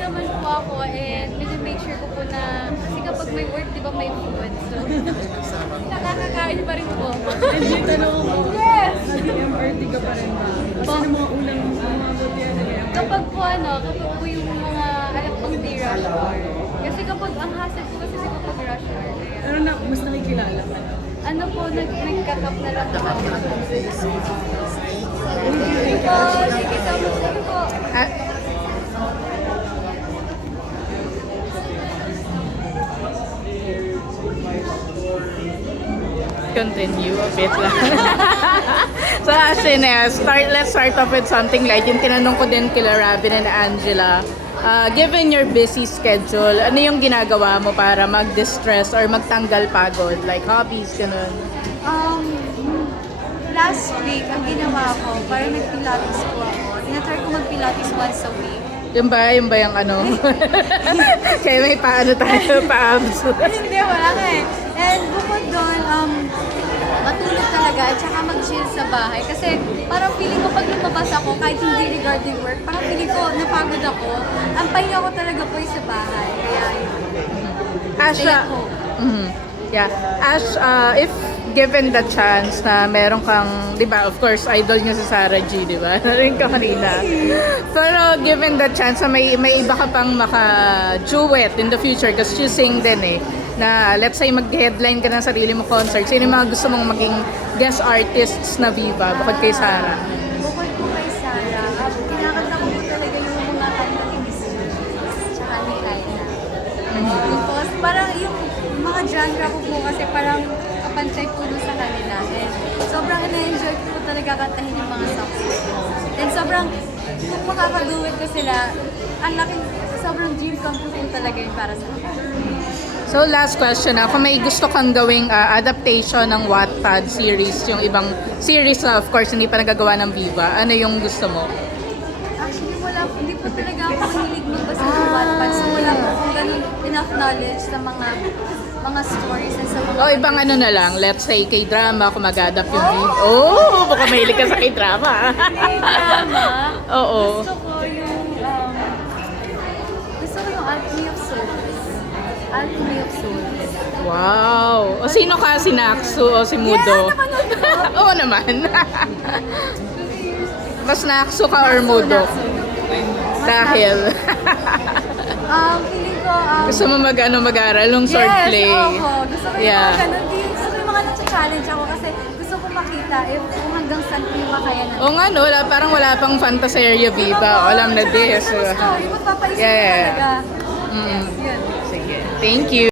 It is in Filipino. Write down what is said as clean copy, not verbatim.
naman po ako and make sure ko po na, kasi kapag may work, di ba may food? So, nakakakain pa rin po. And yung tanong ko, Yes! DMRT ka pa rin ba? Kasi ng mga unang mga butihan na yan. Kapag po yung mga alam pang day rush hour. Kasi kapag ang hassle po kasi kapag rush hour. Kaya, Pero na, mas nakikilala ka na. ano po, nag-cut up na lang po kami. Thank you. Thank you so much. Thank you po. Continue a bit lang. So as in, let's start off with something light. Yung tinanong ko din kila Robin and Angela, given your busy schedule, ano yung ginagawa mo para mag-distress or magtanggal pagod? Like hobbies, ganun. Last week, ang ginawa ko, para nag-pilates po ako. Tinatry ko mag-pilates once a week. Yung ba yung ano? Kaya may paano tayo, pa-abs. Hindi, wala nga eh. And bukod doon, matulog talaga at saka mag-chill sa bahay. Kasi parang feeling ko pag lumabas ako, kahit hindi regarding work, parang feeling ko napagod ako. Ang pahinga ko talaga po sa bahay. Kaya yun. Asha, Stay at home. yeah. Ash, if given the chance na meron kang, di ba, of course, idol niyo si Sarah G, di ba? Rin ka kanina. Pero given the chance na may iba ka pang maka-duet in the future, kasi you sing din eh, na let's say mag-headline ka ng sarili mo concert, sino yung mga gusto mong maging guest artists na Viva bukod kay Sarah? Bukod po kay Sarah, kinakanta ko po talaga yung mga kanta ni Miss Jules, tsaka ni Kyla. Because parang yung mga genre ko po kasi parang kapantay po dun sa kanila. And sobrang na-enjoy ko po talaga kantahin yung mga songs ko. And sobrang, kung makakaduet ko sila, ang laking, sobrang dream come true po talaga yun para sa akin. So last question na, kung may gusto kang gawing adaptation ng Wattpad series, yung ibang series na of course hindi pa nagagawa ng Viva, ano yung gusto mo? Actually, hindi po talaga ako mahilig magbasa ng Wattpad. So wala po akong ganun enough knowledge sa mga stories and sa mga... O ibang ano na lang, let's say K-drama, kung mag-adapt yung Viva. Oh, baka mahilig ka sa K-drama. K-drama? Oo. Gusto ko yung Alchemy of Souls. Alchemy of Souls. Wow. O sino ka? Si Naksu o si Mudo? Yeah, napanood ko. Oo naman. Mas Naksu ka or Mudo? Dahil. Feeling ko, Gusto mo mag-aral ng swordplay? Yes, oo. Gusto ko yung Yeah. mga ganun. Gusto ko yung mga nag-challenge ako kasi gusto ko makita kung hanggang saan ko yung makayanan. Oo nga no, parang wala pang Fantaseria Viva. Alam na this. Gusto, yung magpapaisip Yeah. talaga. Mm. Yes, yun. Sige. Thank you.